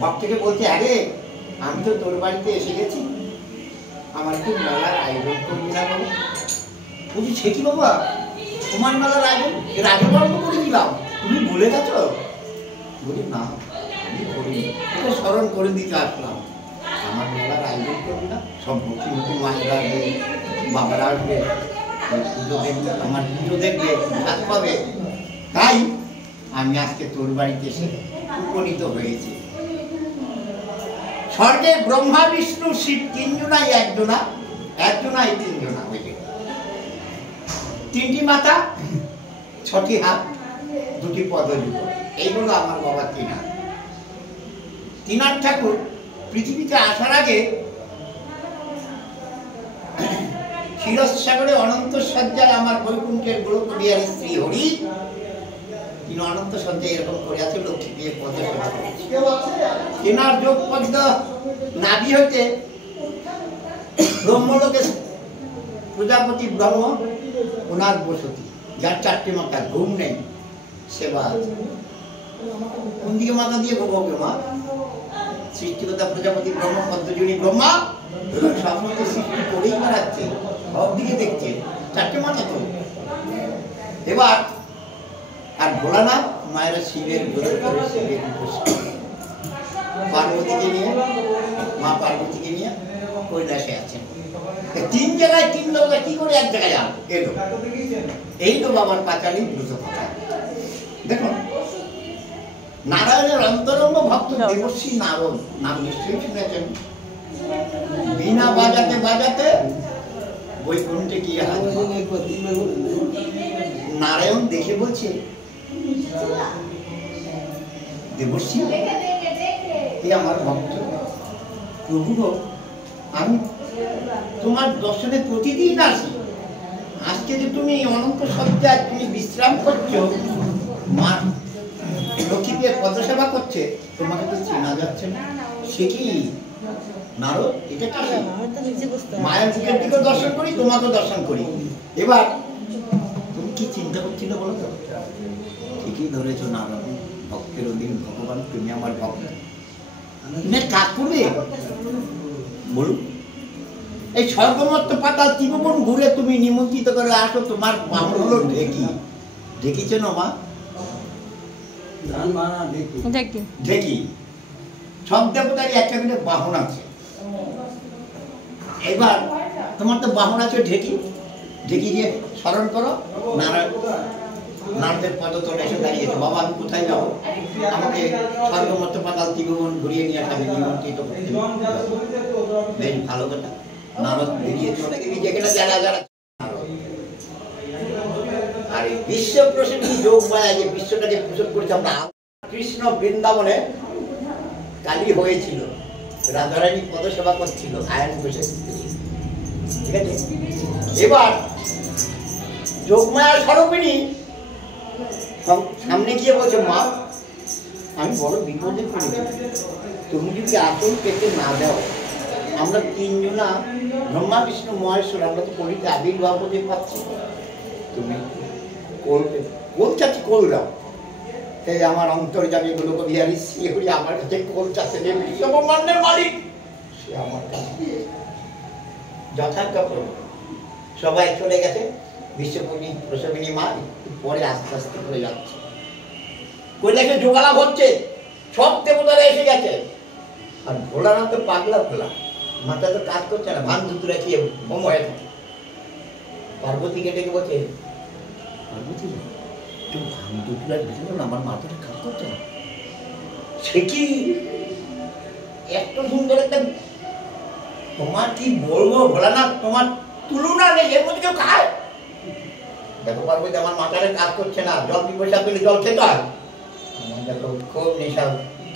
ভক্তকে বলছে, আরে আমি তো তোর বাড়িতে এসে গেছি, আমার একটু মেলার আয়োজন করবি না বাবু? বলছি, সে কি বাবা, তোমার মেলার আয়োজন এর আগের বার তো করে দিলাম, তুমি ভুলে গেছো? বলি, না আমি করিনি, এটা স্মরণ করে দিতে আসলাম। আমার মেলার আয়োজন করবি না? সব নতুন নতুন মায়েরা আসবে, বাবারা আসবে, পুজো দেখবে, আমার পুজো দেখবে, হাত পাবে, তাই আমি আজকে তোর বাড়িতে এসে উপনীত হয়েছি। স্বর্গে ব্রহ্মা বিষ্ণু শিব তিনজনাই একজনা, একজনাই তিনজনা হয়েছে। তিনটি মাথা, ছটি হাত, দুটি পদযুগ, এইগুলো আমার বাবা তিনাথ। তিনাথ ঠাকুর পৃথিবীতে আসার আগে ক্ষীরসাগরে অনন্ত সজ্জায় আমার বৈকুণ্ঠের গোলক বিহারী শ্রী হরি, তিনি অনন্ত সজ্জায় এরকম করে আছে, লক্ষ্মী দিয়ে পদ্ম সেবা করেছে। তেনার যোগ পদ্ম নাভি হইতে ব্রহ্মলোকে প্রজাপতি ব্রহ্ম ওনার বসতি, যার চারটে মাথা, ঘুম নেই, সেবা আছে। কোন দিকে মাথা দিয়ে ভোগ মা? সৃষ্টিকর্তা প্রজাপতি ব্রহ্ম, পদ্মজনী ব্রহ্মা সবমতে সৃষ্টি করেই বেড়াচ্ছে, সব দিকে দেখছে, চারটে মাথা তো। এবার আর ভোলানাথ মায়েরা শিবের গোলক করে, শিবের পার্বতীকে নিয়ে, মা পার্বতীকে নিয়ে কৈলাসে আছেন। তিন জায়গায় তিন লোক কি করে এক জায়গায় এলো? এই তো বাবার পাঁচালী দ্রুত কথা। দেখুন, নারায়ণের অন্তরঙ্গ ভক্ত দেবশ্রী নারদ, নাম নিশ্চয়ই শুনেছেন। বিনা বাজাতে বাজাতে বৈকুণ্ঠে গিয়ে নারায়ণ দেখে বলছে, দেবশ্রী, এ আমার ভক্ত, প্রভু আমি তোমার দর্শনে প্রতিদিন আসি, আজকে যে তুমি অনন্ত সজ্জায় তুমি বিশ্রাম করছো, মা লক্ষ্মীকে পদ্ম সেবা করছে, তোমাকে তো চেনা যাচ্ছে না। সে কি নারদ, এটা কি? মায়ের মুখের দিকে দর্শন করি, তোমাকে দর্শন করি। এবার তুমি কি চিন্তা করছিলে বলো তো? ঠিকই ধরেছো নারদ, ভক্তের অধীন ভগবান, তুমি আমার ভক্ত, তুমি কাজ করবে বলুন। এই স্বর্গমত্ত পাতাল ত্রিভুবন ঘুরে তুমি নিমন্ত্রিত করে আসো, তোমার বাহন হলো ঢেকি। ঢেকিছেন মা? ঢেকি। সব দেবতারই একটা করে বাহন আছে। এবার তোমার তো বাহন আছে ঢেকি, ঢেকি দিয়ে স্মরণ করো। নারদের পদতলে এসে দাঁড়িয়েছে, বাবা আমি কোথায় যাবো? আমাকে স্বর্গমত্ত পাতাল ত্রিভুবন ঘুরিয়ে নিয়ে আসবে, নিমন্ত্রিত করতে। বেশ ভালো কথা। নারদ বেরিয়ে চলে গেছে, যেখানে যারা যারা আর এই বিশ্ব প্রসিদ্ধ যোগ মায়া যে বিশ্বটাকে পোষণ করেছে আমরা। কৃষ্ণ বৃন্দাবনে কালী হয়েছিল, রাধারানী পদসেবা করছিল, আয়ন বসে, ঠিক আছে? এবার যোগমায়া স্বরূপিণী সামনে গিয়ে বলছে, মা আমি বড় বিপদে পড়েছি, তুমি যদি আসন পেতে না দাও, আমরা তিনজনা ব্রহ্মা বিষ্ণু মহেশ্বর, আমরা তো কলিতে আবির্ভাব হতে পারছি, তুমি কোল চাচ্ছি, কোল দাও। এই আমার অন্তর্যামী গোলক বিহারী শ্রী হরি আমার কাছে কোল চাচ্ছে, যে বিশ্বব্রহ্মাণ্ডের মালিক, সে আমার কাছে যথার্থ প্রভু। সবাই চলে গেছে, বিশ্বপতি প্রসবিনী মা পরে আস্তে আস্তে করে যাচ্ছে, কৈলাসে যোগালাভ হচ্ছে, সব দেবতারা এসে গেছে। আর ভোলানাথ তো পাগলা ভোলা, মাথা তো কাজ করছে না, ভান ধুতুরা খেয়ে ভম হয়ে থাকে। পার্বতীকে ডেকে বলছে, পার্বতী একটু ভান ধুতুরা ভেতর না, আমার মাথাটা কাজ করছে না। সে কি এত সুন্দর একটা, তোমার কি বলবো ভোলানাথ, তোমার তুলনা নেই, এর মধ্যে কেউ খায়? দেখো পার্বতী, আমার মাথাটা কাজ করছে না, জল পিপাসা পেলে জল খেতে হয়, আমার দেখো খুব নেশা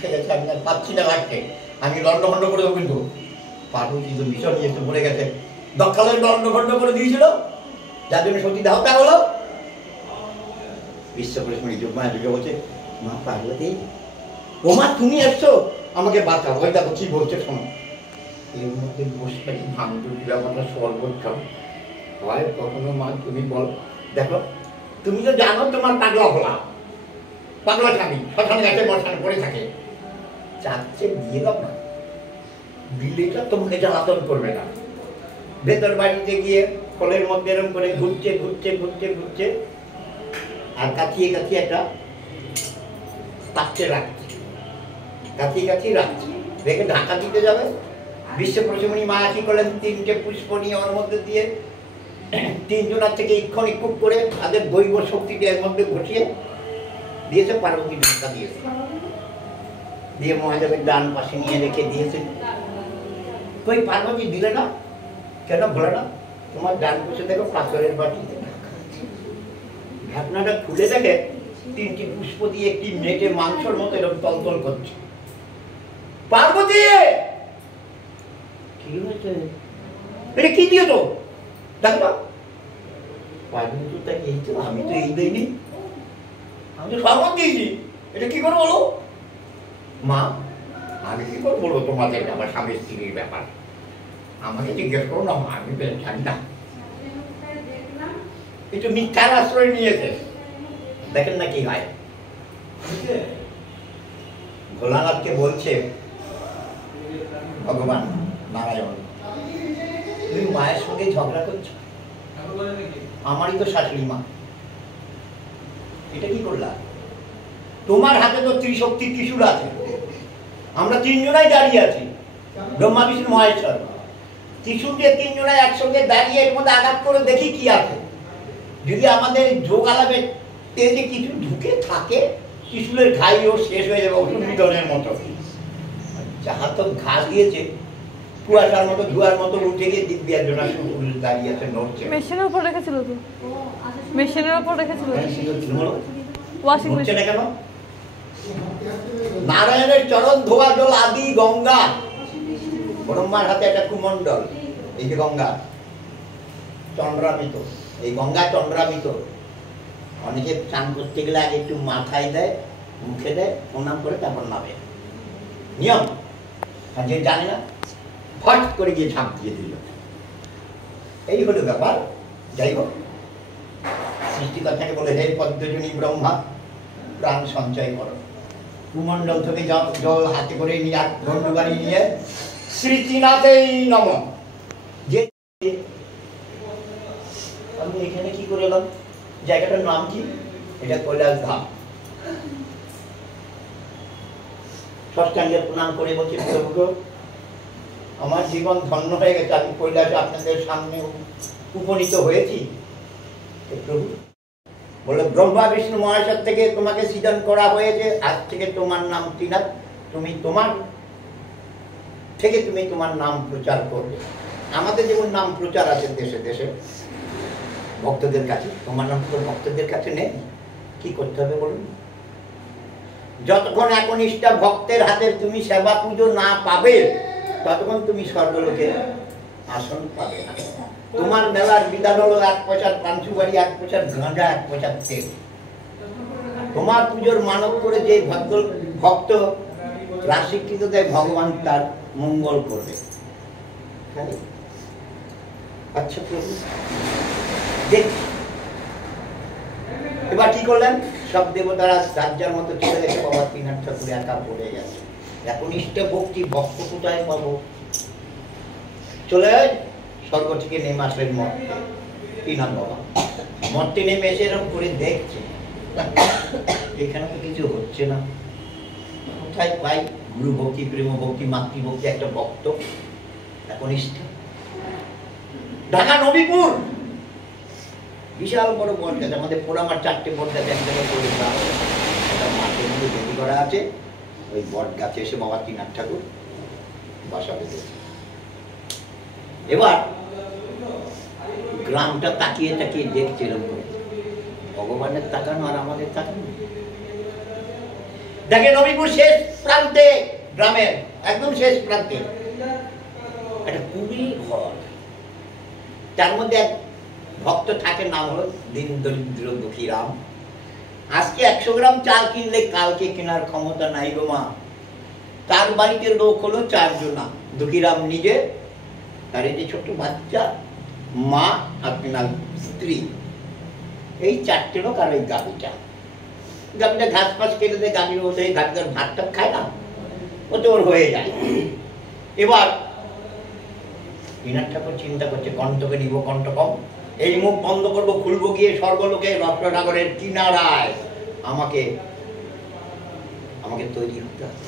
খেলেছে, আমি আর পাচ্ছি না ঘাটতে, আমি লন্ডভন্ড করে দেবো। কিন্তু পার্বতী তো ভীষণ একটু পড়ে গেছে, দক্ষালয় লন্ডভন্ড করে দিয়েছিল, যার জন্য সত্যি দেহত্যাগ হলো। বিশ্ব প্রশ্নী যোগমায়া যুগে বলছে, মা পার্বতী, ও মা তুমি এসছো, আমাকে বাঁচাও, ওই দেখো কি বলছে শোনো। এর মধ্যে বসে ভাঙচুরা আমরা সর্বোচ্চম হয়, কখনো মা তুমি বল, দেখো তুমি তো জানো তোমার পাগলা ভোলা, পাগলা স্বামী শ্মশানে গেছে, মশানে পড়ে থাকে, চাচ্ছে দিয়ে দাও না, বিলেটা তোমাকে জ্বালাতন করবে না। ভেতর বাড়িতে গিয়ে ফলের মধ্যে এরকম করে ঘুরছে ঘুরছে ঘুরছে ঘুরছে, আর কাছিয়ে কাছিয়ে একটা পাত্রে রাখছে, কাছিয়ে কাছিয়ে রাখছে, রেখে ঢাকা দিতে যাবে। বিশ্ব প্রশমনী মায়া কি করলেন, 3টে পুষ্প নিয়ে ওর মধ্যে দিয়ে 3 জনার থেকে ইক্ষণ ইক্ষুক করে তাদের দৈব শক্তিটা এর মধ্যে ঘটিয়ে দিয়েছে। পার্বতী ঢাকা দিয়েছে, দিয়ে মহাদেবের ডান পাশে নিয়ে রেখে দিয়েছে। কই পার্বতী দিলে না কেন? বলে না, তোমার ডান পাশে দেখো পাথরের বাটিতে ঢাকনাটা খুলে দেখে 3টি পুষ্প দিয়ে একটি মেটে মাংসের মতো এরকম তলতল করছে। পার্বতী কি হয়েছে? এটা কি দিয়ে তো দেখো। পার্বতী তো তাকে এই তো, আমি তো এই দিইনি, আমি তো শরবত দিয়েছি, এটা কি করে বলো? মা আমি কি করে বলবো তোমাদের ব্যাপার, স্বামী স্ত্রীর ব্যাপার, আমাকে জিজ্ঞেস করো না, আমি জানি না। একটু মিথ্যার আশ্রয় নিয়েছে, দেখেন না কি হয়। ভোলানাথকে বলছে ভগবান নারায়ণ, তুমি মায়ের সঙ্গে ঝগড়া করছো, আমারই তো শাশুড়ি মা, এটা কি করলা? তোমার হাতে তো ত্রিশক্তি ত্রিশূল আছে, আমরা 3 জনাই দাঁড়িয়ে আছি, ব্রহ্মা বিষ্ণু মহেশ্বর। ত্রিশূল দিয়ে 3 জনাই একসঙ্গে দাঁড়িয়ে এর মধ্যে আঘাত করে দেখি কি আছে। যদি আমাদের যোগ আলাপে তেজে কিছু ঢুকে থাকে, ত্রিশূলের ঘাইও শেষ হয়ে যাবে অসুর নিধনের মতো। যাহা তো ঘা দিয়েছে কুয়াশার মতো ধোঁয়ার মতো উঠে গিয়ে দিব্যার জন্য দাঁড়িয়ে আছে, নড়ছে। মেশিনের উপর রেখেছিল তো, মেশিনের উপর রেখেছিল, ওয়াশিং মেশিন কেন? নারায়ণের চরণ ধোয়া জল আদি গঙ্গা, ব্রহ্মার হাতে একটা কুমণ্ডল, এই যে গঙ্গা চন্দ্রামিত, এই গঙ্গা চন্দ্রামিত। অনেকে স্নান করতে গেলে আগে একটু মাথায় দেয়, মুখে দেয়, প্রণাম করে তারপর নামে, নিয়ম। আর যে জানে না ফট করে গিয়ে ঝাঁপ দিয়ে দিল, এই হলো ব্যাপার। যাই হোক, সৃষ্টিকর্তাকে বলে হে পদ্মজনী ব্রহ্মা প্রাণ সঞ্চয় করো। কুমণ্ডল থেকে জল হাতে করে নিয়ে গন্ডুবাড়ি নিয়ে শ্রীনাথেই নম। যে আমি এখানে কি করে এলাম, জায়গাটার নাম কি? এটা কৈলাস ধাম। ষষ্ঠাঙ্গে প্রণাম করে বলছি প্রভু আমার জীবন ধন্য হয়ে গেছে, আমি কৈলাসে আপনাদের সামনে উপনীত হয়েছি। প্রভু বলে ব্রহ্মা বিষ্ণু মহেশ্বর থেকে তোমাকে সৃজন করা হয়েছে, আজ থেকে তোমার নাম ত্রিনাথ, তুমি তোমার থেকে তুমি তোমার নাম প্রচার করবে। আমাদের যেমন নাম প্রচার আছে দেশে দেশে ভক্তদের কাছে, তোমার নাম তো ভক্তদের কাছে নেই। কি করতে হবে বলুন? যতক্ষণ একনিষ্ঠা ভক্তের হাতে তুমি সেবা পুজো না পাবে, ততক্ষণ তুমি স্বর্গলোকে আসন পাবে না। তোমার মেলার বিধান হলো 1 পয়সার পাঞ্চুবাড়ি, 1 পয়সার গাঁজা, 1 পয়সার তেল। তোমার পুজোর মানব করে যে ভক্ত রাশিকৃত দেয়, ভগবান তার মঙ্গল করবে। আচ্ছা প্রভু, এবার কি করলেন? সব দেবতারা রাজ্যের মতো চলে গেছে, বাবা ত্রিনাথ ঠাকুর একা পড়ে গেছে। একনিষ্ঠ ভক্তি ভক্ত কোথায় পাবো? চলে স্বর্গ থেকে নেমে আসলেন মর্তে। ত্রিনাথ বাবা মর্তে নেমে এসে এরকম করে দেখছে, এখানে তো কিছু হচ্ছে না, কোথায় পাই গুরু ভক্তি, প্রেম ভক্তি, মাতৃভক্তি, একটা ভক্ত একনিষ্ঠ। ঢাকা নবীপুর বিশাল বড় বট গাছ, আমাদের পোড়ামার 4টে বট গাছ এক জায়গায় করে মাঠের মধ্যে তৈরি করা আছে। ওই বট গাছে এসে বাবা ত্রিনাথ ঠাকুর বাসা বেঁধেছে। এবার গ্রামটা তাকিয়ে তাকিয়ে দেখছে এরকম করে, ভগবানের তাকানো আর আমাদের তাকানো। দেখে নবীপুর শেষ প্রান্তে, গ্রামের একদম শেষ প্রান্তে একটা কুড়ির ঘর, তার মধ্যে এক ভক্ত থাকে, নাম হলো দিন দরিদ্র দুঃখীরাম। আজকে 100 গ্রাম চাল কিনলে কালকে কেনার ক্ষমতা নাই গো মা। তার বাড়িতে লোক হলো 4 জনা, দুঃখীরাম নিজে, তার এই যে ছোট বাচ্চা, মা আর তেনার স্ত্রী, এই 4টে লোক আর ওই গাভীটা। গাভীটা ঘাস ফাস কেটে দেয়, গাভীর মধ্যে গাভীটার ভাতটা খায় না, ওতে ওর হয়ে যায়। এবার বিনাথ ঠাকুর চিন্তা করছে কণ্ঠকে নিব, কণ্ঠ কম, এই মুখ বন্ধ করবো, খুলবো গিয়ে স্বর্গলোকে রত্নসাগরের কিনারায় আমাকে তৈরি হতে হবে।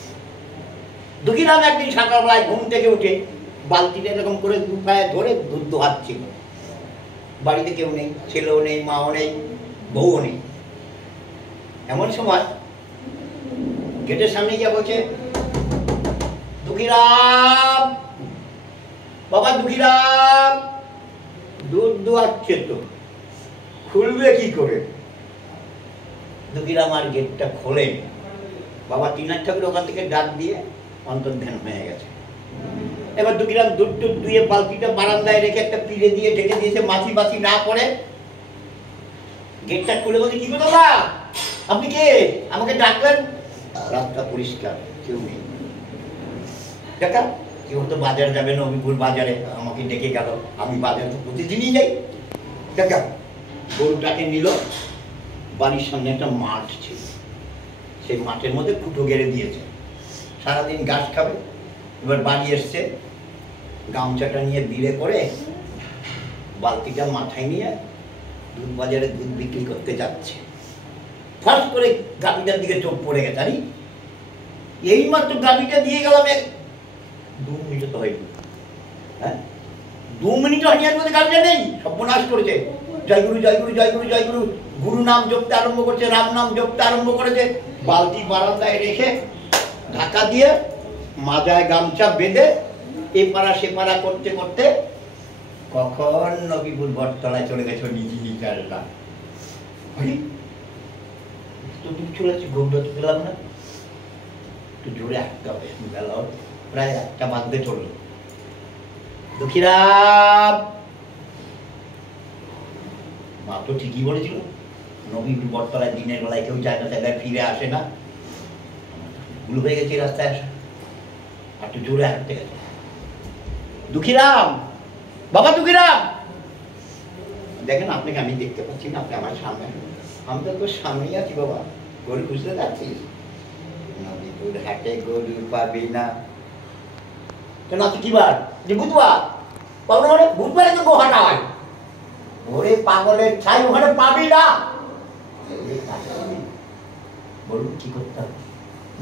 দুঃখীরাম একদিন সকালবেলায় ঘুম থেকে উঠে বালতিটা এরকম করে দু পায়ে ধরে দুধ দোহাচ্ছিল। বাড়িতে কেউ নেই, ছেলেও নেই, মাও নেই, বউও নেই। এমন সময় গেটের সামনে গিয়ে বলছে, দুঃখীরাম, বাবা দুঃখীরাম, দুধ দোয়াচ্ছে তো, খুলবে কি করে? দুঃখীরাম আর গেটটা খোলে। বাবা ত্রিনাথ ঠাকুর ওখান থেকে ডাক দিয়ে অন্তর্ধান হয়ে গেছে। এবার দুঃখীরাম দুধ টুধ দুয়ে বালতিটা বারান্দায় রেখে একটা পিড়ে দিয়ে ঢেকে দিয়েছে, মাছি মাছি না পড়ে। গেটটা খুলে বলছে, কি গো বাবা, আপনি কে, আমাকে ডাকলেন? রাস্তা পরিষ্কার, কেউ নেই। দেখা কেউ তো বাজার যাবে, নবীপুর বাজারে, আমাকে ডেকে গেল, আমি বাজারে তো প্রতিদিনই যাই। দেখা গরুটাকে নিল, বাড়ির সামনে একটা মাঠ ছিল, সেই মাঠের মধ্যে কুটো গেড়ে দিয়েছে, সারাদিন ঘাস খাবে। এবার বাড়ি এসছে, গামছাটা নিয়ে বিড়ে করে বালতিটা মাথায় নিয়ে দুধ বাজারে দুধ বিক্রি করতে যাচ্ছে। ফার্স্ট করে গাভীটার দিকে চোখ পড়ে গেছে। আরে এইমাত্র গাভীটা দিয়ে গেলাম, 2 মিনিট তো হয়নি, হ্যাঁ 2 মিনিট হয়নি, এর মধ্যে গাভীটা নেই, সর্বনাশ করেছে। জয়গুরু জয়গুরু জয়গুরু জয়গুরু, গুরু নাম জপতে আরম্ভ করছে, রাম নাম জপতে আরম্ভ করেছে। বালতি বারান্দায় রেখে ঢাকা দিয়ে মাজায় গামছা বেঁধে এপাড়া সেপাড়া করতে করতে কখন নবীপুর বটতলায় চলে গেছে নিজে নিজেরটা। চলে যাচ্ছে, গরুটা তো পেলাম না, একটু জোরে হাঁটতে হবে, বেলা প্রায় 1টা বাজতে চললো। দুঃখীরাম, মা তো ঠিকই বলেছিল, নবীপুর বটতলায় দিনের বেলায় কেউ যায় না, জায়গায় ফিরে আসে না। ভুল হয়ে গেছে রাস্তায় আসা, একটু জোরে হাঁটতে গেছে। দুঃখীরাম, বাবা দুঃখীরাম, দেখেন আপনাকে আমি দেখতে পাচ্ছি না, আপনি আমার সামনে। আমি তো তোর সামনেই আছি বাবা, গরু খুঁজতে যাচ্ছিস? নবীপুর হাটে গরু পাবি না। কেন আজকে কি বার? যে বুধবার। পাবনা বুধবারে তো গোহাটা হয়। ওরে পাগলের ছাই, ওখানে পাবি না। বলুন কি করতে হবে?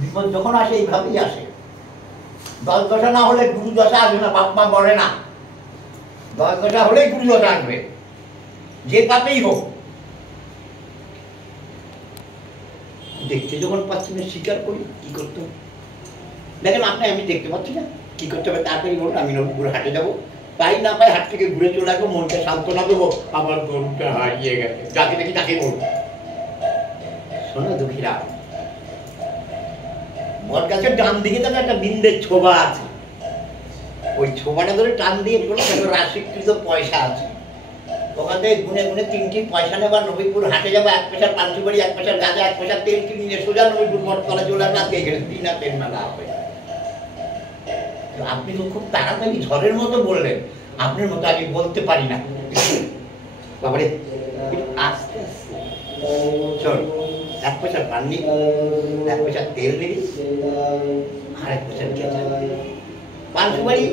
বিপদ যখন আসে এইভাবেই আসে। 10 দশা না হলে গুরু দশা আসবে না, বাপ মা বলে না। 10 দশা হলেই গুরু দশা আসবে, যে পাপেই হোক। দেখতে যখন পাচ্ছি না, স্বীকার করি, কি করতে হবে? দেখেন আপনি, আমি দেখতে পাচ্ছি না, কি করতে হবে তাড়াতাড়ি বলুন। আমি নবীপুর হাটে যাবো, পাই না পাই হাট থেকে ঘুরে চলে আসবো, মনটা সান্ত্বনা দেবো, আমার গরুটা হারিয়ে গেছে, যাকে দেখি তাকে বলবো। শোনো দুঃখীরা, বট গাছের ডান দিকে তো একটা বিন্দের ছোবা আছে, ওই ছোবাটা ধরে টান দিয়ে রাশিকৃত পয়সা আছে, ওখান থেকে গুনে গুনে 3টি পয়সা নেবা, নবীপুর হাটে যাবো, 1 পয়সার পাঞ্চুবাড়ি, 1 পয়সার গাঁজা, 1 পয়সার তেল কিনে নিয়ে সোজা নবীপুর বটতলা চলে আসবে। আজকে এখানে 3 আর 3 মেলা হবে। আপনি তো খুব তাড়াতাড়ি ঝড়ের মতো বললেন, আপনার মতো আমি বলতে পারি না বাবারে। আস্তে আস্তে চল, 1 পয়সার পান নিবি, 1 পয়সার তেল নিবি, আর 1 পয়সার গেঁজা, পাঞ্চুবাড়ি,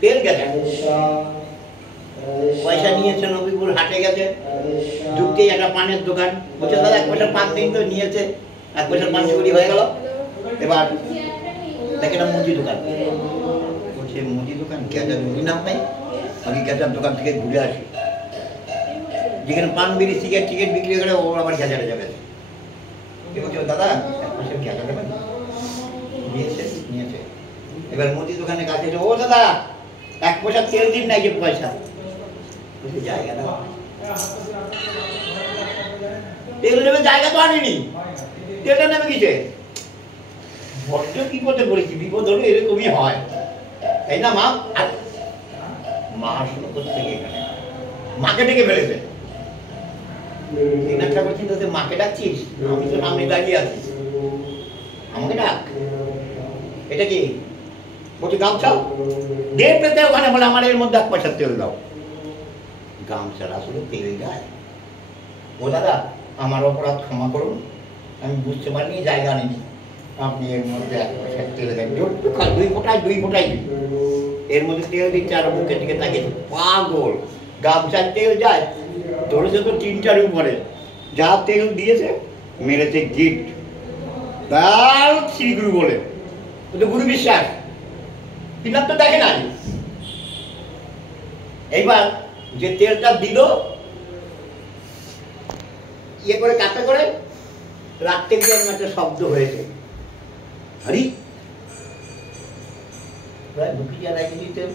তেল, গেঁজা। পয়সা নিয়েছে, নবীপুর হাটে গেছে, ঢুকতেই একটা পানের দোকান, বলছে দাদা 1 পয়সার পান দিন তো। নিয়েছে, 1 পয়সার পাঞ্চুবাড়ি হয়ে গেল। এবার দেখে একটা মুদি দোকান, বলছে মুদি দোকান, গেঁজার মুদি নাম নাই, আমি গেঁজার দোকান থেকে ঘুরে আসি, যেখানে পান বিড়ি সিগারেট টিকিট বিক্রি করে, ও আবার গেঁজারে যাবে। বলছে দাদা 1 পয়সার গেঁজা দেবেন? নিয়েছে। এবার মুদি দোকানে কাছে, ও দাদা 1 পয়সা তেল দিন না, এই যে পয়সা। জায়গা না, তেল নেবে, জায়গা তো আনিনি, তেলটা নেবে কিসে? বড্ড বিপদে পড়েছি, বিপদ হলে এরকমই হয়, তাই না মা? মা আসলো কোথেকে? এখানে মাকে ডেকে ফেলেছে। ত্রিনাথ ঠাকুর চিন্তা, মাকে ডাকছিস? আমি তো সামনে দাঁড়িয়ে আছি, আমাকে ডাক। এটা কি? বলছে গামছা দে পেতে, ওখানে বলে আমার এর মধ্যে 1 পয়সার তেল দাও। গামছার আসলে তেল গায়ে। ও দাদা আমার অপরাধ ক্ষমা করুন, আমি বুঝতে পারিনি, জায়গা আনিনি। আপনি এর মধ্যে 1 বছর তেল দেন, একটু খান, 2 ফোঁটায় দিন। এর মধ্যে তেল দিচ্ছে আর মুখের দিকে তাকিয়ে পাগল। গামছার তেল যায়, ধরেছে তো 3টার উপরে, যা তেল দিয়েছে মেরেছে গিট, তার শ্রী গুরু বলে, ও তো গুরু বিশ্বাস, কিনার তো দেখে নাই। এইবার যে তেলটা দিল ইয়ে করে কাপে করে রাখতে গিয়ে একটা শব্দ হয়েছে, হরি প্রায় দুঃখী জানাই যদি তেল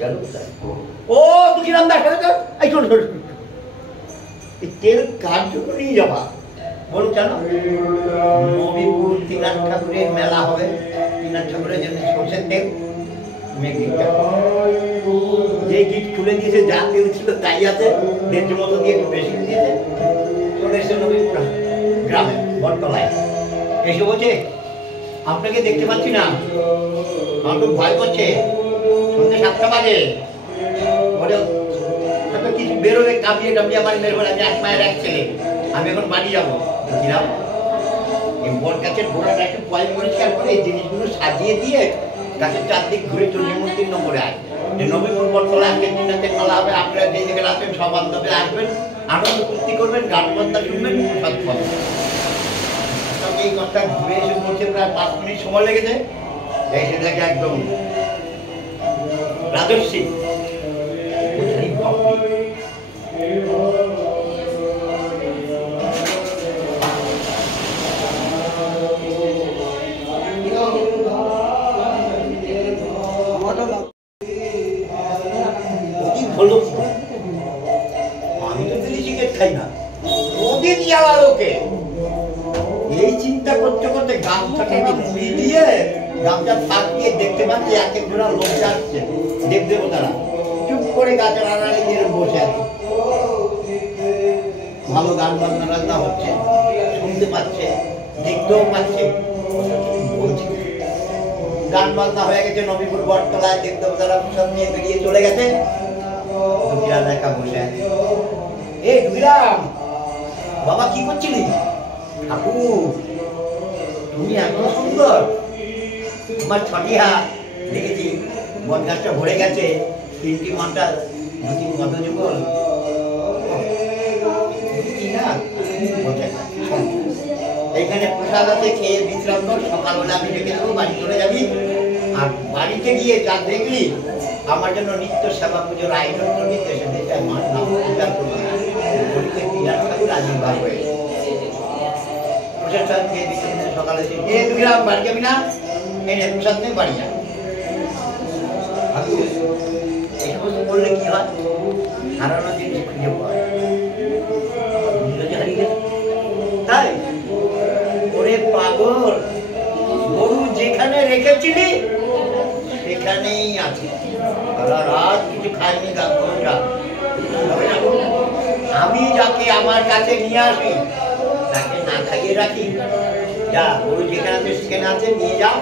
গেল কোথায়? ও দুঃখীরাম দাস এই শোন, এই তেল কার জন্য নিয়ে যাবা? বলুন কেন? নবীপুর ত্রিনাথ ঠাকুরের মেলা হবে, ত্রিনাথ ঠাকুরের জন্য সরষের তেল যে গিট খুলে দিয়েছে, যা তেল ছিল তাই আছে, 1.5 মতো দিয়ে একটু বেশি দিয়েছে, চলে এসে নবীপুর গ্রামে বটতলায় এসে বলছে, আপনাকে দেখতে পাচ্ছি না, আমার খুব ভয় করছে, সন্ধ্যে 7টা বাজে, বলে কিছু বেরোবে, কাঁপিয়ে আমার বেরোবে, আমি 1 মায়ের 1 ছেলে, আমি এখন বাড়ি যাবো। বুঝলাম এই বট গাছের গোড়াটা একটু পয় পরিষ্কার করে এই জিনিসগুলো সাজিয়ে দিয়ে গাছের চারদিক ঘুরে চলে মন্দির নম্বরে আয়, যে নবীপুর বটতলা আজকে দিনাতে মেলা হবে, আপনারা যে জায়গায় আসবেন সব বান্ধবে আসবেন, আনন্দ ফুর্তি করবেন, গান বাজনা শুনবেন, প্রসাদ পাবেন। এই কথা ঘুরে এসে বলছে প্রায় 5 মিনিট সময় লেগেছে, এসে দেখে একদম রাজস্বী। আমি তো দিল্লি সিগারেট খাই না, ওদিন যাওয়া লোকে এই চিন্তা করতে করতে গামছাটাকে মুড়ি দিয়ে, গামছা ফাঁক দিয়ে দেখতে পাচ্ছি 1 জোড়া লোক যাচ্ছে, দেবদেবতারা চুপ করে গাছের আড়ালে গিয়ে বসে আছে, ভালো গান বাজনা হচ্ছে, শুনতে পাচ্ছে, দেখতেও পাচ্ছে, বলছে। গান বাজনা হয়ে গেছে, নবীপুর বটতলায় দেবদেবতারা সব নিয়ে বেরিয়ে চলে গেছে, দুঃখীরাম একা বসে আছে। এই দুঃখীরাম, বাবা কি করছিলি? ঠাকুর তুমি এত সুন্দর, তোমার 6টি হাত দেখেছি, বট গাছটা ভরে গেছে, 3টি মাথা, 2টি মধ্যযুগল, এইখানে প্রসাদ আছে, খেয়ে বিশ্রাম কর, সকালবেলা আমি রেখে দেবো, বাড়ি চলে যাবি। আর বাড়িতে গিয়ে যা দেখলি আমার জন্য নিত্য সেবা পুজোর আয়োজন করবি, দেশে দেশে আমার নাম পূজা করবি, ত্রিনাথ ঠাকুর আবির্ভাব হয়ে প্রসাদ খেয়ে দিচ্ছে সকালে, এ দুঃখীরাম বাড়ি যাবি না, এই প্রসাদ নিয়ে বাড়ি যা। এই সমস্ত করলে কি হয়? হারানো জিনিস খুঁজে পাওয়া যায়, হারিয়ে গেছে। তাই ওরে পাগল, গরু যেখানে রেখেছিলি সেখানেই আছে, সারা রাত কিছু খাইনি, গাছটা আমি যাকে আমার কাছে নিয়ে আসি তাকে না খাইয়ে রাখি, যা গরু যেখানে আছে সেখানে আছে, নিয়ে যাও,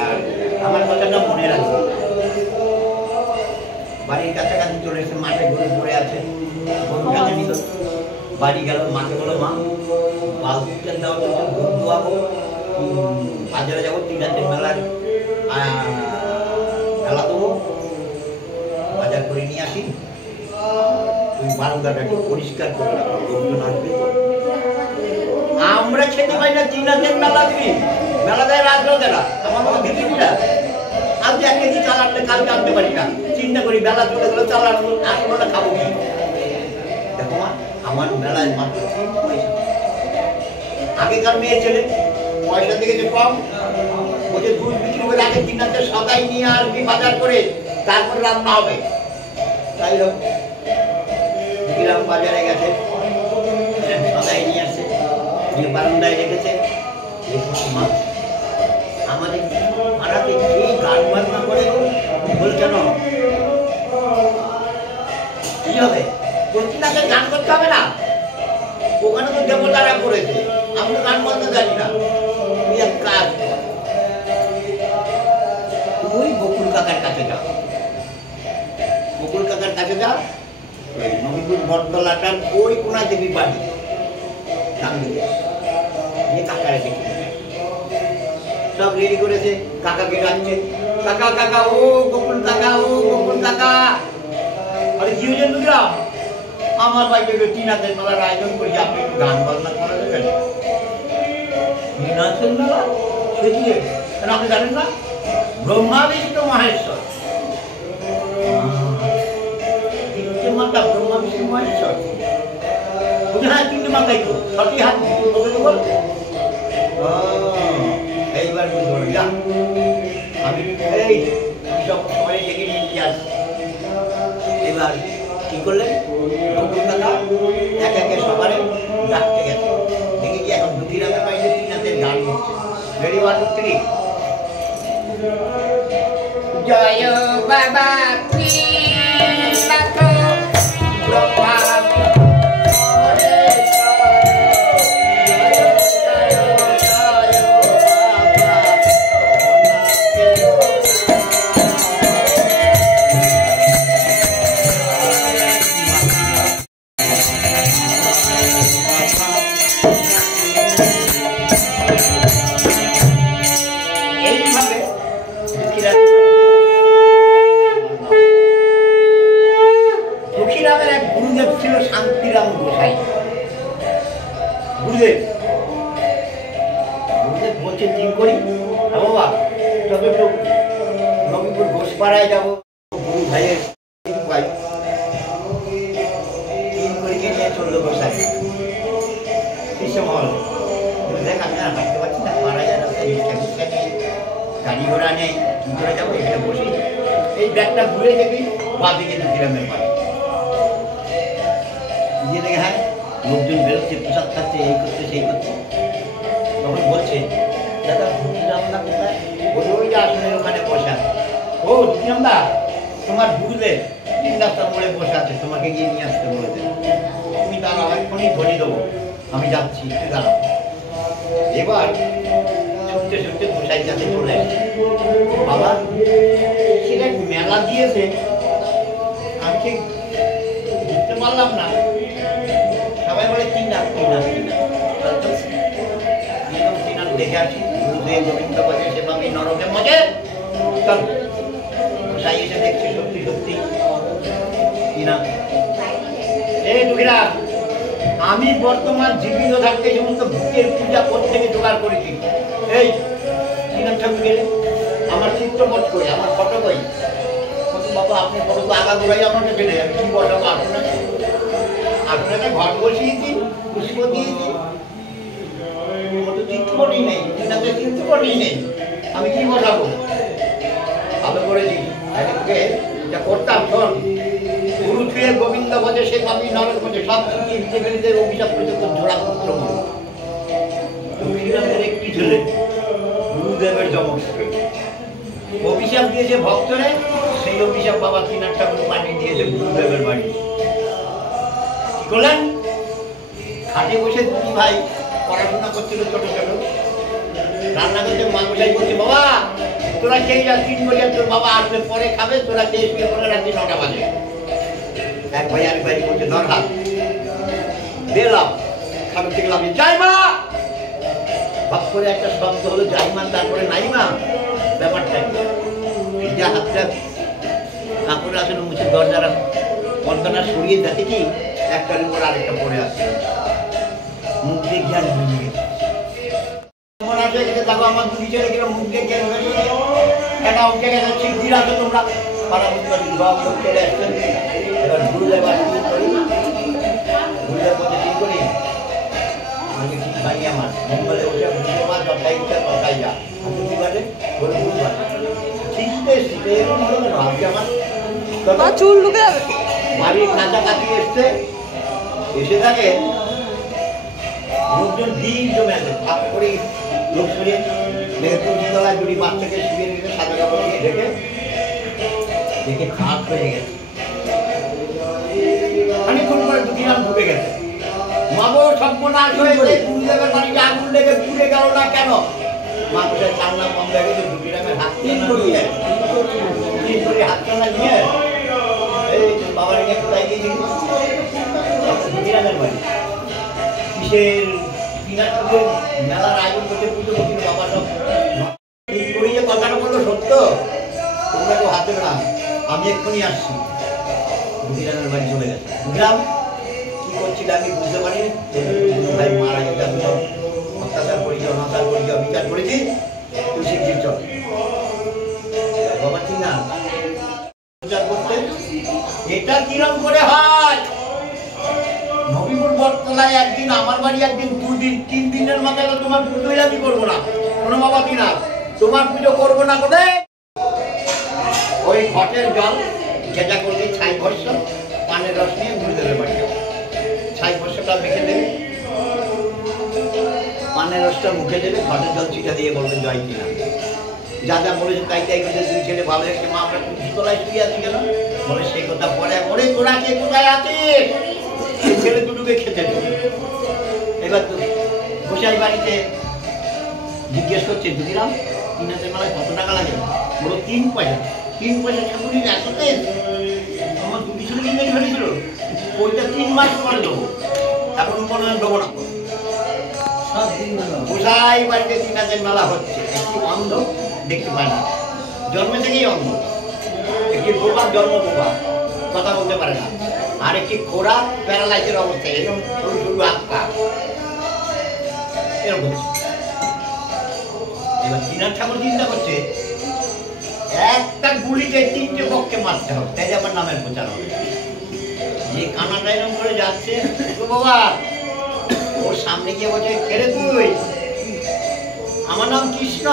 আর আমার কথাটা মনে রাখবো। বাড়ির কাছাকাছি চলে এসে মাঠে গরু পড়ে আছে, গরু কাছে নিল, বাড়ি গেল, মাকে বলো মা বালতিটা দাও, দুধ দোয়াবো, বাজারে যাবো, ত্রিনাথের মেলার মেলা দেবো, বাজার করে নিয়ে আসি, তুমি বারান্দাটা একটু পরিষ্কার করে রাখো, লোকজন আসবে তো। আমরা খেতে পাই না ত্রিনাথের মেলা দিবি, মেলা দেয় রাজরাজেরা, আমার মতো দিদিরা, আজকে 1 কেজি চাল আনলে কালকে আনতে পারি না, চিন্তা করি বেলা চলে গেলে চাল আসলো না, খাবো কি? দেখো মা, আমার মেলায় মাত্র 3 পয়সা, আগেকার মেয়ে ছেলে পয়সা দেখেছে কম, বলছে দুধ বিক্রি করে আগে ত্রিনাথের সদাই নিয়ে আসবি বাজার করে, তারপর রান্না হবে। তাই হোক, দুঃখীরাম বাজারে গেছে, সদাই নিয়ে আসছে, নিয়ে বারান্দায় রেখেছে। মা আমাদের পাড়াতে এই গান বাজনা করে, বল কেন কি হবে? ত্রিনাথের গান করতে হবে না, ওখানে তো দেবতারা করেছে, আমি তো গান বলতে জানি না। তুই এক কাজ কর, তুই বকুল কাকার কাছে যা, বকুল কাকার কাছে যা, নবীপুর বটতলাটার ওই কোনা দেবী বাড়ি, কাকারে দেখি সব রেডি করেছে, কাকাকে ডাকছে, কাকা কাকা ও গোকুল কাকা, ও গোকুল কাকা। আরে কি হয়েছে দুর্গা? আমার বাড়িতে টিনাথের মেলার আয়োজন করেছি, আপনি একটু গান বাজনা করা দেবেন? টিনাথের মেলা? সে কি? আপনি জানেন না? ব্রহ্মা বিষ্ণু মহেশ্বর, তিনটে মাতা, ব্রহ্মা বিষ্ণু মহেশ্বর। হ্যাঁ, তিনটে মাতাই তো, সঠিক হাত বল। এইবার বুঝতে পারবি না, আমি এই সব সবাই ডেকে নিয়ে আসছি। এবার কি করলেন? কাকা এক একে সবারে ডাকতে গেছে, দেখে কি এখন দুটি রামের বাইরে তিনাদের গান হচ্ছে। রেডি, 1 2 3। জয় বাবা ত্রিনাথ ব্রহ্মা পাড়ায় যাবো, গুরু ভাইয়ের ভাই তিন করে নিয়ে চললো গোসাই কৃষ্ণমহল। দেখ আমি আর হাঁটতে পারছি না, পাড়ায় গাড়ি ঘোড়া নেই, কি করে যাবো? এখানে বসি, এই ব্যাগটা ঘুরে দেখি বাদিকে দুগ্রামের বাড়ি গিয়ে দেখে হ্যাঁ লোকজন বেরোচ্ছে, প্রসাদ খাচ্ছে, এই করছে সেই করছে। তখন বলছে দাদা দুগ্রাম না কোথায়? বলে ওই যে আসনের ওখানে বসা। ও দুগ্রামদা, তোমার বুঝলে তিন রাস্তার মোড়ে বসে আছে, তোমাকে গিয়ে নিয়ে আসতে বলেছে। তুমি দাঁড়াও, এক্ষুনি ধরিয়ে দেবো, আমি যাচ্ছি, একটু দাঁড়াও। এবার ছুটতে ছুটতে গোসাই কাছে চলে আসছে। বাবা সেটা মেলা দিয়েছে, আমি ঠিক বুঝতে পারলাম না। সবাই বলে তিন রাত দেখে আসি, গুরুদেব গোবিন্দ বাজে সেভাবে নরকে মজে। চল গোসাই এসে দেখছি সত্যি সত্যি কিনা। এই দুঃখীরা, আমি বর্তমান জীবিত থাকতে সমস্ত ভূতের পূজা প্রত্যেকে জোগাড় করেছি। এই শ্রীনাথ ঠাকুরের আমার চিত্রপট কই, আমার ফটো কই? বাবা আপনি ফটো তো আগা গোড়াই আমাকে পেলে, আমি কি বসাবো? আপনাকে ঘর বসিয়েছি, পুষ্প দিয়েছি, চিত্রপটই নেই, চিত্রপটই নেই, আমি কি বসাবো? ভালো করেছি, যা করতাম শোন, গুরু ছুঁয়ে গোবিন্দ ভজে সে পাবি নরক ভজে, সব ছুটিয়ে দিতে পেরেছে অভিশাপ পর্যন্ত ঝোড়া পুত্র লক্ষ্মীনাথের একটি ছেলে গুরুদেবের যমক অভিশাপ দিয়েছে ভক্তরে, সেই অভিশাপ বাবা শ্রীনাথ ঠাকুর পাঠিয়ে দিয়েছে গুরুদেবের বাড়ি। কি করলেন? খাটে বসে দুটি ভাই পড়াশোনা করছিল ছোট ছোট, রান্না করতে মা গোসাই বলছে বাবা তোরা খেয়ে যা, 3 বছর তোর বাবা আসলে পরে খাবে, তোরা খেয়ে শুয়ে পড়ে রাত্রি 9টা বাজে। এক ভাই আরেক ভাই বলছে ধর হাত দিলাম, খাবার থেকে লাভ যাই মা, ভাব করে একটা শব্দ হলো যাই মা, তারপরে নাই মা। ব্যাপারটা যা হাতটা কাপড়ে আসলে মুছে দরজারা পর্দাটা সরিয়ে দেখে কি একটার উপর আরেকটা পড়ে আসছে, মুখ দিয়ে জ্ঞান ভেঙে গেছে। দেখো আমার দুই ছেলে কিনা মুখ দিয়ে জ্ঞান ভেঙে গেছে, এটা উঠে গেছে, শিগগির আসো তোমরা। পাড়া বুঝতে বিবাহ লোক চলে আসছেন। এবার গুরুদেব আসছি করি, গুরুদেব বলতে ঠিক করি আমি ঠিক ভাই আমার মঙ্গলে বসে বুঝবা যথাই ইচ্ছা তথাই যা, আমি কি বাজে বলে বুঝবা ঠিক শীতে এরকম হলো কেন? আজকে আমার চুল ঢুকে যাবে, বাড়ির কাছাকাছি এসছে, এসে থাকে লোকজন ভিড় জমে আছে, ভাগ করে লোক সরিয়ে দেখে তুলসী তলায় জুড়ি বাচ্চাকে শুয়ে রেখে সাদা কাপড় দিয়ে ঢেকে দেখে খাট হয়ে গেছে। অনেকক্ষণ পরে দুদিনাম ঢুকে গেছে, মাগো সর্বনাশ হয়েছে, গুরুদেবের বাড়িতে আগুন লেগে পুড়ে গেল না কেন? মানুষের চান্না বন্ধ হয়ে গেছে, দুদিনামের হাত তিন করিয়ে হাত টানা নিয়ে এই বাবার নিয়ে কোথায় গিয়েছিল? দুদিনামের বাড়ি। কিসের মেলার আয়োজন করতে পুজো করছিল বাবা সব দেবে না, আমি এক্ষুনি আসছি। দুগ্রামের বাড়ি চলে গেছে। দুগ্রাম কি করছিল আমি বুঝতে পারি, ভাই মারা গেছে, আমি সব অত্যাচার করেছি, অনাচার করেছি, অবিচার করেছি, তুই শিগগির চল। বাবা ঠিক না করতে এটা কিরম করে হয়? নবীপুর বটতলায় একদিন, আমার বাড়ি একদিন, 2 দিন 3 দিনের মাথায় তোমার পুজোই আমি করবো না, কোনো বাবা কিনা তোমার পুজো করবো না করে ওই ঘটের জল যেটা করবে ছাই ভস্য, পানের রস নিয়ে গুরুদেবের বাড়ি যাবো। ছাই ভস্যটা মেখে দেবে, পানের রসটা মুখে দেবে, ঘটের জল চিটা দিয়ে বলবে জয় কিনা। যা যা বলেছে তাই তাই করছে। 2 ছেলে ভালো একটি মা, আমরা তলায় শুয়ে আছি কেন বলে, সেই কথা পরে পরে তোরা কে কোথায় আছিস? ছেলে দুটোকে খেতে দেবে। এবার তো গোসাই বাড়িতে জিজ্ঞেস করছে, দুদিরাম 3 হাজার মেলায় কত টাকা লাগে? বলো 3 পয়সা। 3 পয়সা ঠাকুরের এততে আমার 2 ছেলে ইংরেজি ফেলেছিল, ওইটা 3 মাস পরে দেবো, এখন মনে হয় দেবো না। গোসাই বাড়িতে 3 হাজার মেলা হচ্ছে। একটি অন্ধ দেখতে পায় না, জন্মে থেকেই অন্ধ। একটি বোবার জন্ম বোবা, কথা বলতে পারে না। আর একটি খোরা প্যারালাইজের অবস্থায়, এরকম সরু সরু আঁকা এরকম। এবার শ্রীনাথ ঠাকুর চিন্তা করছে, একটা গুলিতে 3টে পক্ষে মারতে হবে, তাই আমার নামের প্রচার হবে। যে কানাটা এরকম করে যাচ্ছে, বাবা ওর সামনে গিয়ে বলছে, খেলে তুই, আমার নাম কৃষ্ণ,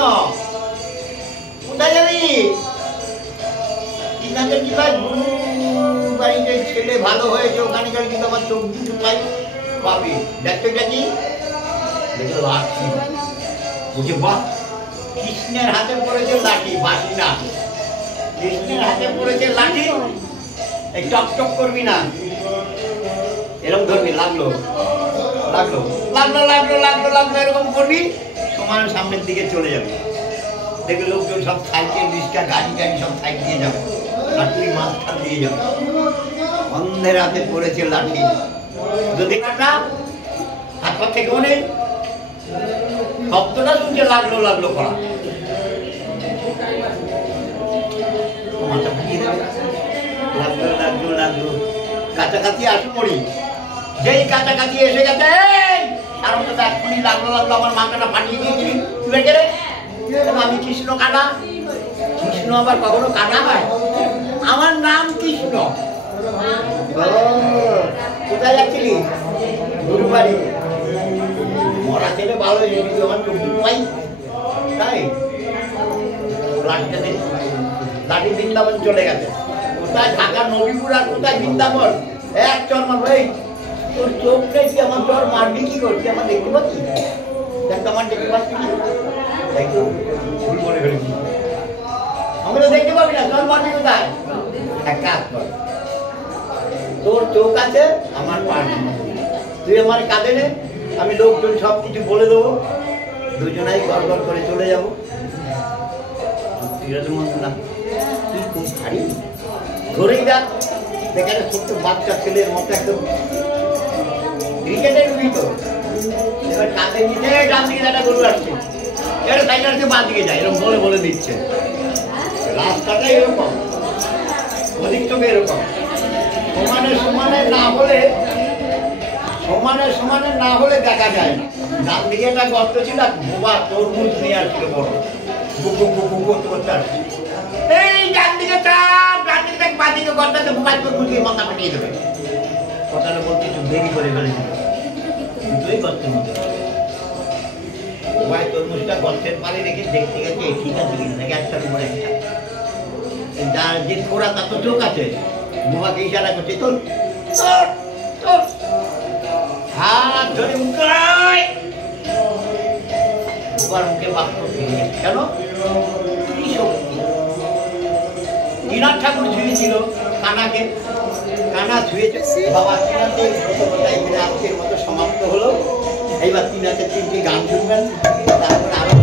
কোথায় যাবি? তিনাদের কি ভাই বাড়িতে ছেলে ভালো হয়েছে, ওখানে গেলে কিন্তু আমার চোখ দুটো পাই পাবি, দেখতে দেখি দেখে লাগছি। বুঝে বাহ, কৃষ্ণের হাতে পড়েছে লাঠি, বাসি না, কৃষ্ণের হাতে পড়েছে লাঠি, এই টক টক করবি না, এরকম ধরবি, লাগলো লাগলো লাগলো লাগলো লাগলো লাগলো এরকম করবি, সমান সামনের দিকে চলে যাবে। দেখবে লোকজন সব সাইকেল, রিক্সা, গাড়ি গাড়ি সব সাইড দিয়ে যাবে, লাঠি মাঝখান দিয়ে যাবে। অন্ধের হাতে পড়েছে লাঠি, যদি কাটা হাত পা থেকেও নেই, শব্দটা শুনছে লাগলো লাগলো করা, মাথা ফুটিয়ে দেবে, লাগলো লাগলো লাগলো। কাছাকাছি আসু পড়ি, যেই কাছাকাছি এসে গেছে, আর মতো এক্ষুনি লাগলো লাগলো, আমার মাথাটা ফাটিয়ে দিয়েছিলি, তুই গেলে আমি কৃষ্ণ কাটা। কৃষ্ণ আবার কখনো কাটা হয়? আমার নাম কৃষ্ণ। কোথায় যাচ্ছিলি? গুরু বাড়ি। মরা ছেলে ভালো হয়েছে, কিন্তু আমার চোখ পাই, তাই লাঠিটা দে, লাঠি বৃন্দাবন চলে গেছে। কোথায় ঢাকা নবীপুর আর কোথায় বৃন্দাবন, এক চর মারবো। এই তোর চোখ নেই, আমার চর মারবি কি করছি? আমার দেখতে পাচ্ছি, দেখ আমার দেখতে পাচ্ছি কি? ভুল মনে করেছি, আমি তো দেখতে পাবি না, চল মারবি কোথায়? এক কাজ কর, তোর চোখ আছে, আমার পা নেই, তুই আমার কাঁধে নে, আমি লোকজন সব কিছু বলে দেবো, দুজনাই গড় গড় করে চলে যাবো। তুই খুব ভারী, ধরেই দেখ, দেখে ছোট্ট বাচ্চা ছেলের মতো একদম ক্রিকেটের উঠি তো। এবার কাঁধে নিতে ডান দিকে একটা গরু আসছে, এটা সাইকেল আসছে বাঁ দিকে যায়, এরকম বলে বলে দিচ্ছে। রাস্তাটা এরকম, ওদিক থেকে এরকম, সমানে সমানে না হলে, সমানে সমানে না হলে দেখা যায় না। ডান দিকে একটা গর্ত ছিল, বোবা তরমুজ নিয়ে আসছিল বড়, বুকু বুকু করতে করতে আসছে। এই ডান দিকে চাপ, ডান দিকে দেখ, বাঁ দিকে গর্তাতে বোবা তরমুজ দিয়ে মাথা ফাটিয়ে দেবে। কথাটা বলতে একটু দেরি করে ফেলেছিল, দুটোই গর্তের মধ্যে। বোবায় তরমুজটা গর্তের পাড়ে রেখে দেখতে গেছে ঠিক আছে কিনা, দেখে একটার উপরে একটা। যার যে খোরা তার তো চোখ আছে, বোবাকে ইশারা করছে, তোর হাত ধরে উঠায়, বোবার মুখে বাক্য ফিরে গেছে। কেন? কি শক্তি! শ্রীনাথ ঠাকুর ছুঁয়েছিল কানাকে, কানা ছুঁয়েছে বাবা শ্রীনাথের কথা এখানে আজকের মতো সমাপ্ত হলো। এইবার শ্রীনাথের 3টি গান শুনবেন, তারপর আরো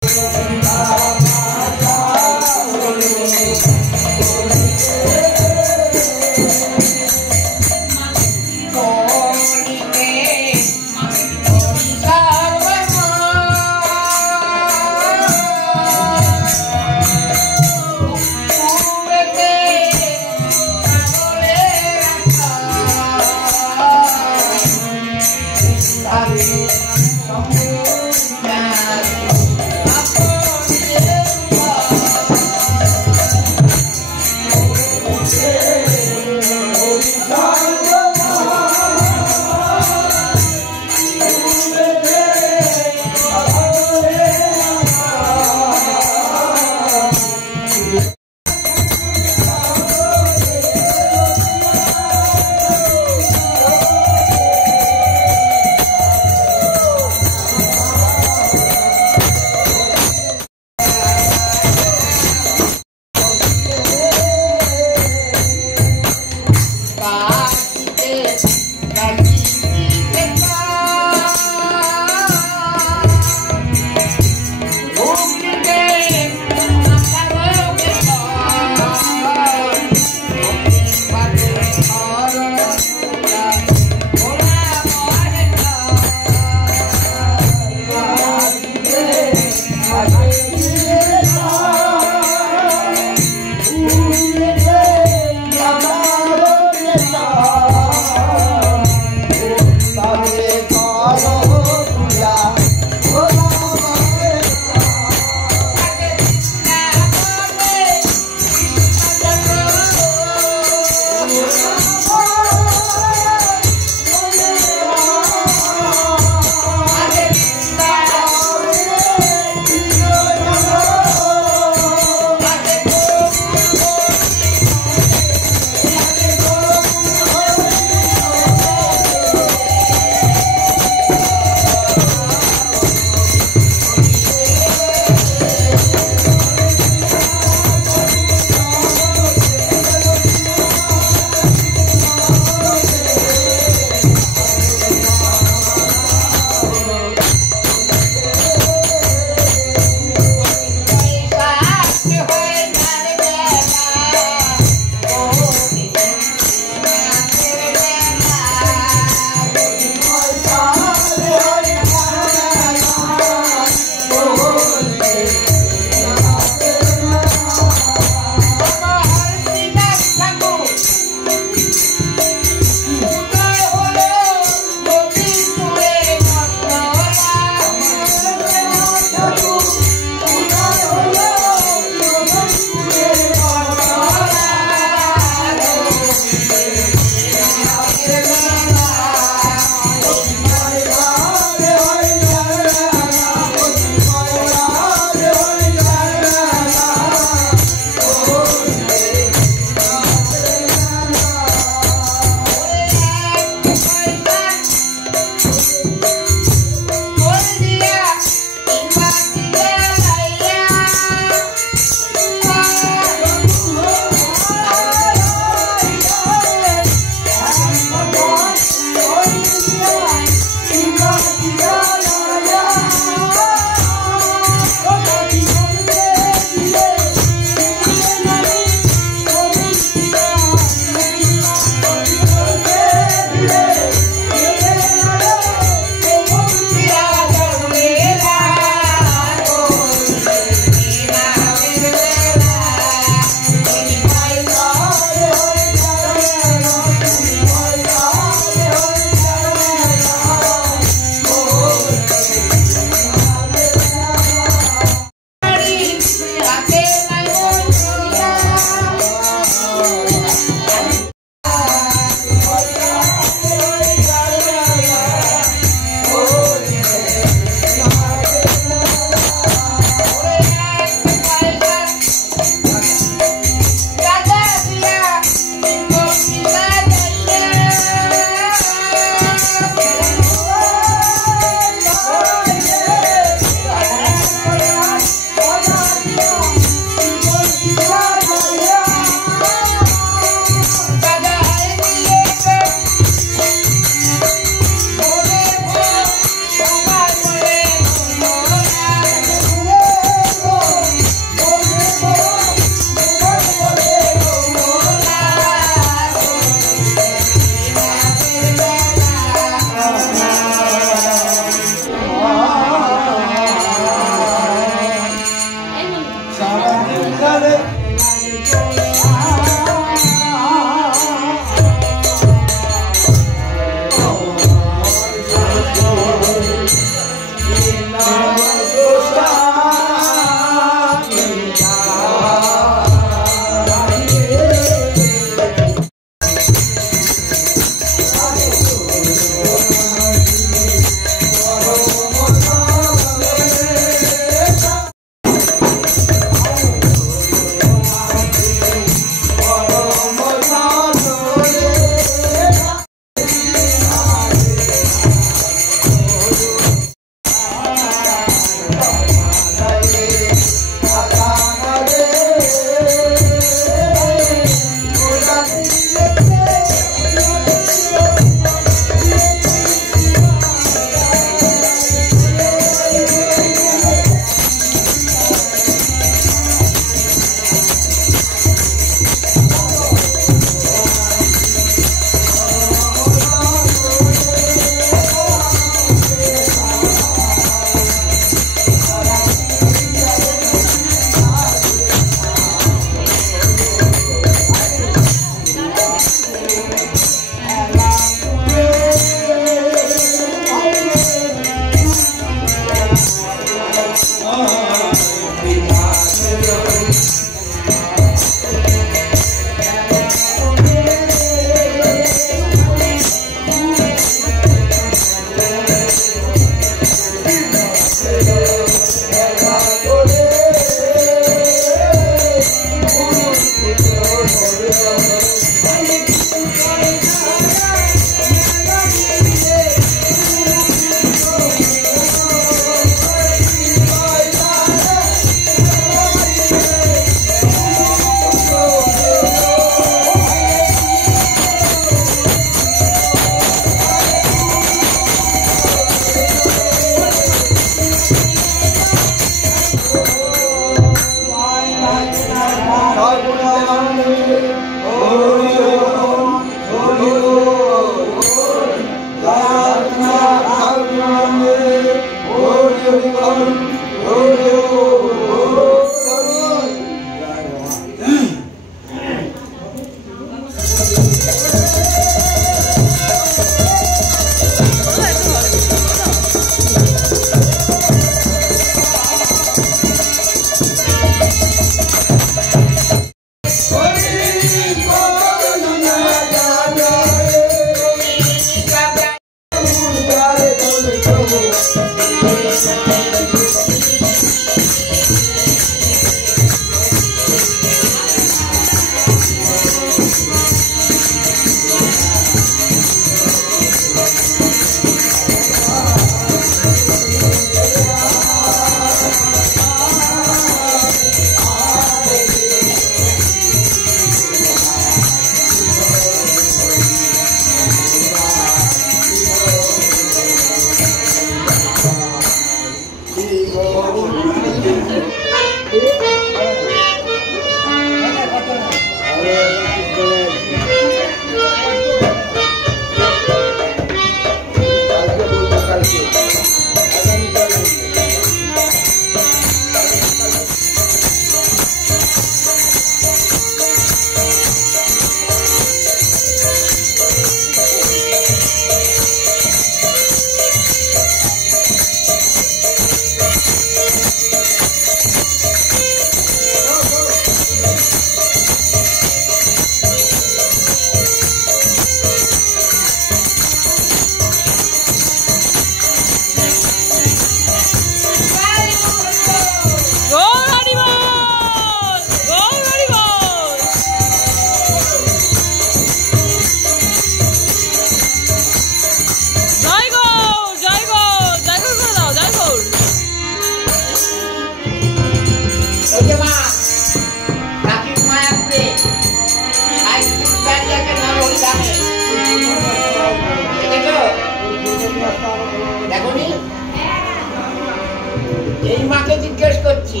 জিজ্ঞেস করছি।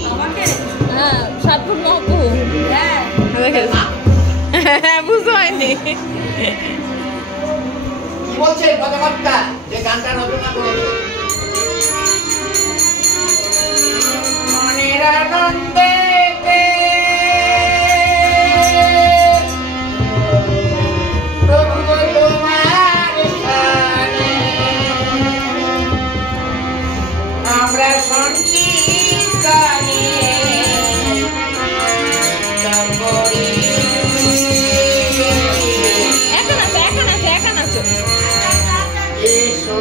হ্যাঁ 7 ফুট নহকু। হ্যাঁ বুঝতে পারিনি। কি বলছে কথাবার্তা যে গানটা রচনা করেছে? মনের আনন্দে আমরা সঙ্গীত গানে একা নাচো এসো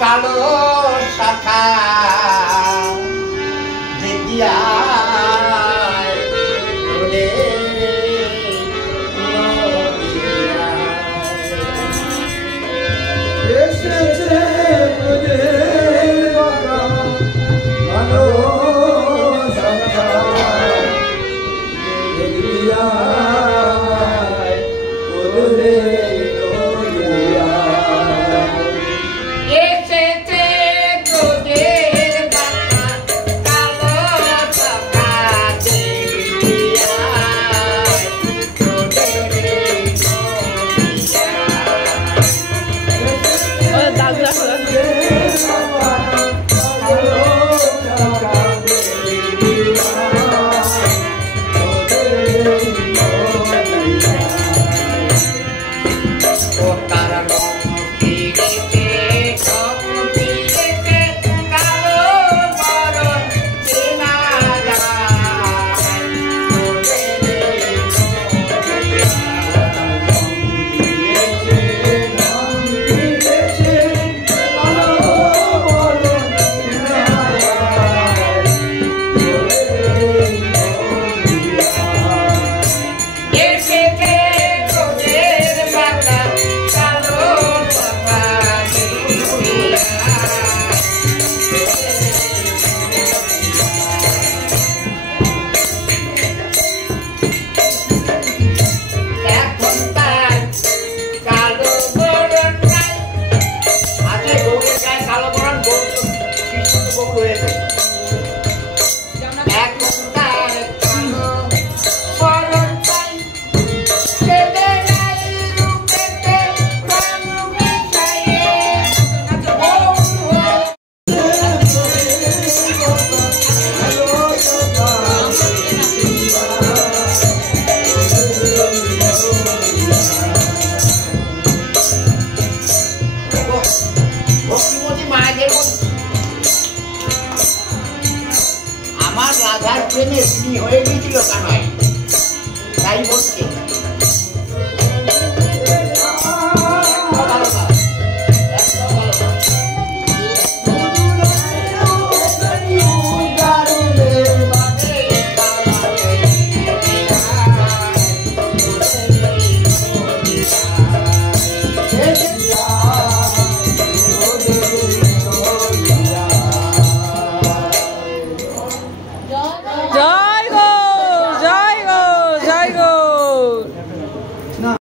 কালো শাখা